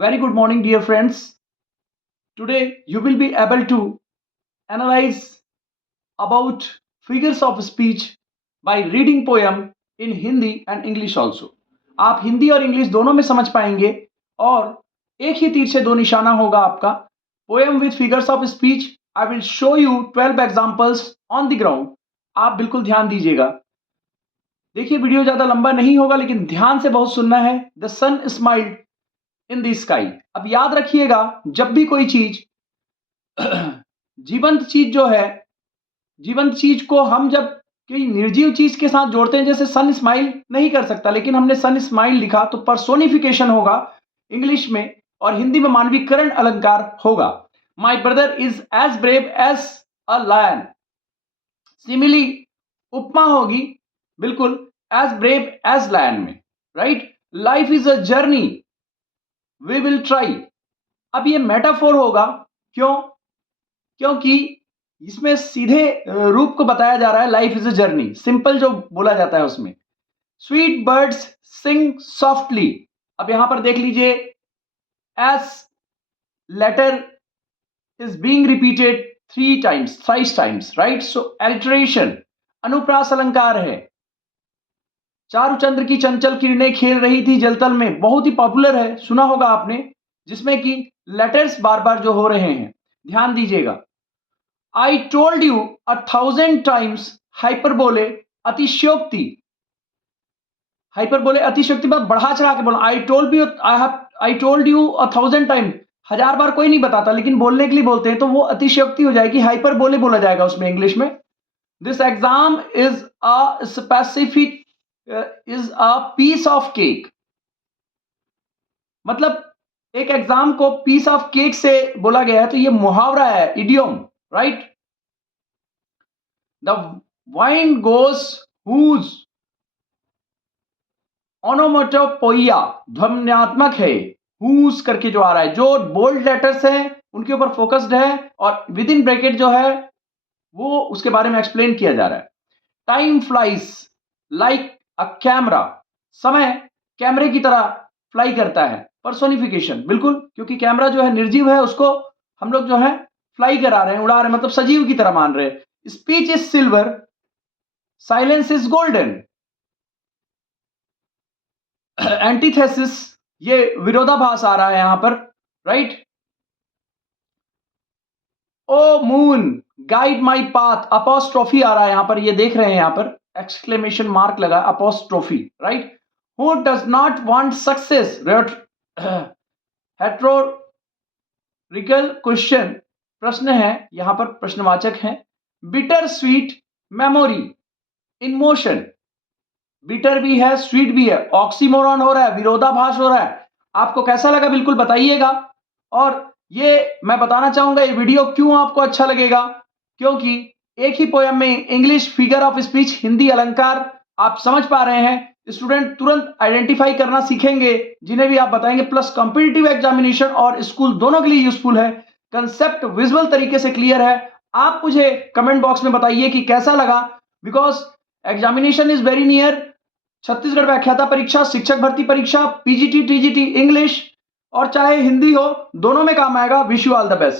Very good morning, dear friends. Today you will be able to analyze about figures of speech by reading poem in Hindi and English also. आप हिंदी और English दोनों में समझ पाएंगे और एक ही तीर से दो निशाना होगा आपका. Poem with figures of speech. I will show you 12 examples on the ground. आप बिल्कुल ध्यान दीजिएगा. देखिए वीडियो ज्यादा लंबा नहीं होगा लेकिन ध्यान से बहुत सुनना है. The sun smiled in the sky. अब याद रखिएगा, जब भी कोई चीज जीवंत चीज जो है, जीवंत चीज को हम जब कोई निर्जीव चीज के साथ जोड़ते हैं, जैसे सन स्माइल नहीं कर सकता लेकिन हमने सन स्माइल लिखा तो पर्सोनिफिकेशन होगा इंग्लिश में और हिंदी में मानवीकरण अलंकार होगा. My brother is as brave as a lion. Simile उपमा होगी बिल्कुल एज ब्रेव एज लायन में. Right. Life is a journey, we will try. अब ये मेटाफोर होगा. क्यों? क्योंकि इसमें सीधे रूप को बताया जा रहा है. Life is a journey, simple जो बोला जाता है उसमें. Sweet birds sing softly. अब यहां पर देख लीजिए, S letter is being repeated 3 times, thrice times, right. So alliteration अनुप्रास अलंकार है. चारुचंद्र की चंचल किरणें खेल रही थी जलतल में, बहुत ही पॉपुलर है, सुना होगा आपने, जिसमें कि लेटर्स बार बार जो हो रहे हैं. ध्यान दीजिएगा. I told you 1000 times. Hyperbole अतिशयोक्ति. हाइपरबोले अतिशयोक्ति पर बढ़ा चढ़ा के बोला. I told you 1000 times. 1000 बार कोई नहीं बताता लेकिन बोलने के लिए बोलते हैं तो वो अतिशयोक्ति हो जाएगी. हाइपरबोले बोला जाएगा उसमें इंग्लिश में. This exam is a specific is a piece of cake. मतलब एक एग्जाम को पीस ऑफ केक से बोला गया है तो ये मुहावरा है, idiom. Right. The wind goes whoosh. Onomatopoeia ध्वन्यात्मक है. हुज करके जो आ रहा है, जो बोल्ड लेटर्स हैं उनके ऊपर फोकस्ड है और विद इन ब्रैकेट जो है वो उसके बारे में एक्सप्लेन किया जा रहा है. Time flies like a camera. समय कैमरे की तरह फ्लाई करता है. पर्सोनिफिकेशन बिल्कुल, क्योंकि कैमरा जो है निर्जीव है, उसको हम लोग जो है फ्लाई करा रहे हैं, उड़ा रहे हैं, मतलब सजीव की तरह मान रहे हैं. Speech is silver, silence is golden. Antithesis, ये विरोधाभास आ रहा है यहां पर. Right. O moon guide my path. Apostrophe आ रहा है यहां पर, ये देख रहे हैं यहां पर एक्सक्लेमेशन मार्क लगा, apostrophe. Right. Who does not want success. Rhetorical question, प्रश्न है यहां पर, प्रश्नवाचक है. Bitter sweet memory in motion. Bitter भी है, स्वीट भी है. ऑक्सीमोरॉन हो रहा है, विरोधाभास हो रहा है. आपको कैसा लगा बिल्कुल बताइएगा. और ये मैं बताना चाहूंगा, ये वीडियो क्यों आपको अच्छा लगेगा, क्योंकि एक ही पोयम में English figure of speech, Hindi अलंकार आप समझ पा रहे हैं. स्टूडेंट तुरंत आइडेंटिफाई करना सीखेंगे जिन्हें भी आप बताएंगे. प्लस कॉम्पिटिटिव एग्जामिनेशन और स्कूल दोनों के लिए यूजफुल है. कंसेप्ट विजुअल तरीके से क्लियर है. आप मुझे कमेंट बॉक्स में बताइए कि कैसा लगा, because examination is very near. Chhattisgarh व्याख्याता परीक्षा, शिक्षक भर्ती परीक्षा, पीजीटी टीजीटी इंग्लिश और चाहे हिंदी हो, दोनों में काम आएगा. Wish you all the best.